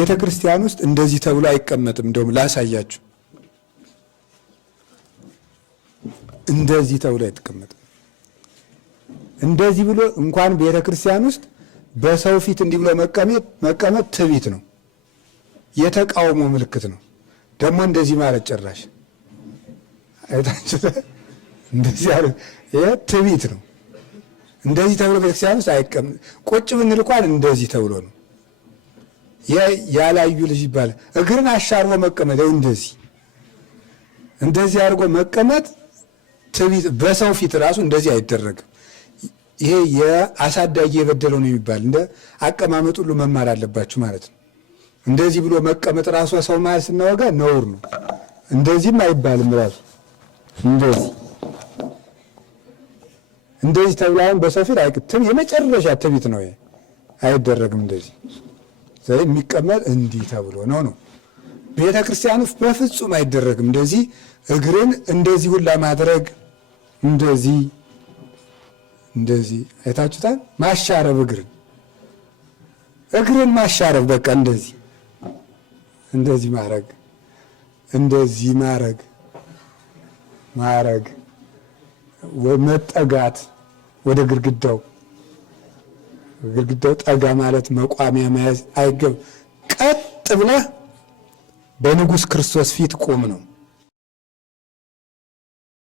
ቤተ ክርስቲያን ውስጥ እንደዚህ ተብሎ አይቀመጥም። እንደውም ላሳያችሁ፣ እንደዚህ ተብሎ አይቀመጥም። እንደዚህ ብሎ እንኳን ቤተ ክርስቲያን ውስጥ በሰው ፊት እንዲህ ብሎ መቀመጥ ትዕቢት ነው፣ የተቃውሞ ምልክት ነው። ደግሞ እንደዚህ ማለት ጭራሽ አይታችሁ እንደዚህ ያለ ይሄ ትዕቢት ነው። እንደዚህ ተብሎ ቤተክርስቲያን ውስጥ አይቀመጥ። ቁጭ ብንል እንኳን እንደዚህ ተብሎ ነው። ያላዩ ልጅ ይባላል። እግርን አሻርቦ መቀመጥ እንደዚህ አድርጎ መቀመጥ ትዕቢት። በሰው ፊት ራሱ እንደዚህ አይደረግም። ይሄ የአሳዳጊ የበደለው ነው የሚባል እንደ አቀማመጥ ሁሉ መማር አለባችሁ ማለት ነው። እንደዚህ ብሎ መቀመጥ ራሱ ሰው ማለት ስናወጋ ነውር ነው። እንደዚህም አይባልም ራሱ እንደዚህ ተብላውን በሰው ፊት አይቅትም። የመጨረሻ ትዕቢት ነው። ይሄ አይደረግም። እንደዚህ ስለዚህ የሚቀመጥ እንዲህ ተብሎ ነው። ቤተ ክርስቲያን ውስጥ በፍጹም አይደረግም። እንደዚህ እግርን እንደዚህ ሁላ ማድረግ እንደዚህ አይታችሁታል። ማሻረብ እግርን ማሻረብ በቃ እንደዚህ ማረግ መጠጋት ወደ ግድግዳው ጠጋ ማለት መቋሚያ መያዝ አይገብ። ቀጥ ብለህ በንጉሥ ክርስቶስ ፊት ቁም ነው።